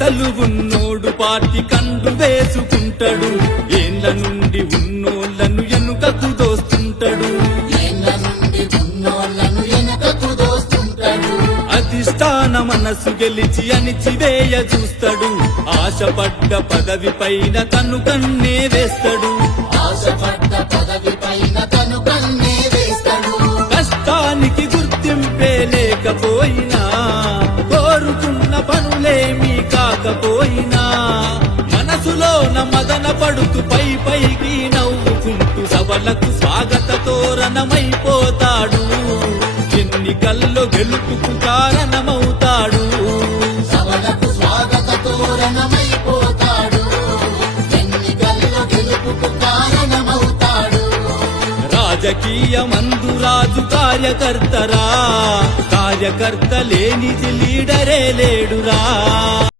పైసలు ఉన్నోడు పార్టీ కండు వేసుకుంటాడు, ఏళ్ళ నుండి ఉన్నోళ్లను ఎనుకకు దోస్తుంటాడు. అధిష్టాన మనసు గెలిచి అణిచివేయ చూస్తాడు, ఆశపడ్డ పదవి పైన తను కన్నే వేస్తాడు. కష్టానికి గుర్తింపే లేకపోయినా, కోరుకున్న పనులేమీ కాకపోయినా, మనసులోన మదన పడుతూ పైకి నవ్వుకుంటూ సభలకు స్వాగత తోరణమైపోతాడు. ఎన్నికల్లో గెలుపుకు కారణమవుతాడు. రాజకీయమందు రాజు కార్యకర్తరా, కార్యకర్త లేనిది లీడరే లేడురా.